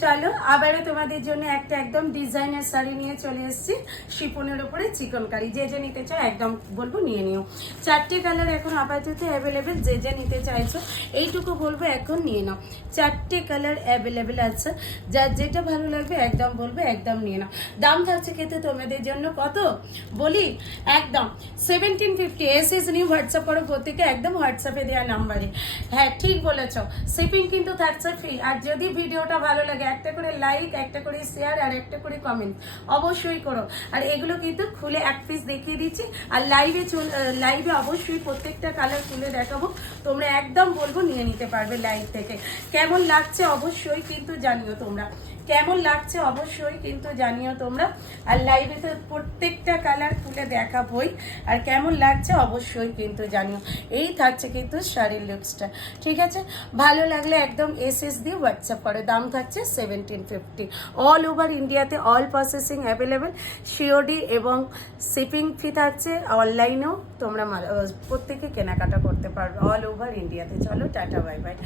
চলো আবারও তোমাদের জন্য একটা একদম ডিজাইনার শাড়ি নিয়ে চলে এসেছি শিফনের উপরে চিকনকারি। যে যে নিতে চাও একদম বলবো নিয়ে নিও। 4টে কালার এখন আপাতত অ্যাভেলেবেল, যে যে নিতে চাইছো এইটুকু বলবো এখন নিয়ে নাও। 4টে কালার অ্যাভেলেবেল আছে, যার যেটা ভালো লাগবে একদম বলবো একদম নিয়ে নাও। দাম থাকছে কিন্তু তোমাদের জন্য কত বলি, একদম 1750। এসএস নিউ হোয়াটসঅ্যাপ করো প্রত্যেকে, একদম হোয়াটসঅ্যাপে দেওয়া নাম্বারে। হ্যাঁ ঠিক বলেছ, শিপিং কিন্তু থাকছে ফ্রি। আর যদি ভিডিওটা ভালো লাগে একটা করে লাইক, একটা করে শেয়ার আর একটা করে কমেন্ট অবশ্যই করো। আর এগুলো কিন্তু খুলে এক পিস দেখিয়ে দিচ্ছি, আর লাইভে অবশ্যই প্রত্যেকটা কালার খুলে দেখাবো। তোমরা একদম বলবো নিয়ে নিতে পারবে লাইভ থেকে। কেমন লাগছে অবশ্যই কিন্তু জানিও তোমরা, কেমন লাগছে অবশ্যই কিন্তু জানিও তোমরা। আর লাইভে তো প্রত্যেকটা কালার খুলে দেখাবোই, আর কেমন লাগছে অবশ্যই কিন্তু জানিও। এই থাকছে কিন্তু শাড়ির লুকসটা, ঠিক আছে? ভালো লাগলে একদম এসএস দিয়ে হোয়াটসঅ্যাপ করে। দাম থাকছে 1750। অল ওভার ইন্ডিয়াতে অল প্রসেসিং অ্যাভেলেবেল, সিওডি এবং শিপিং ফি থাকছে। অনলাইনেও তোমরা প্রত্যেকে কেনাকাটা করতে পারবে অল ওভার ইন্ডিয়াতে। চলো টাটা বাই বাই।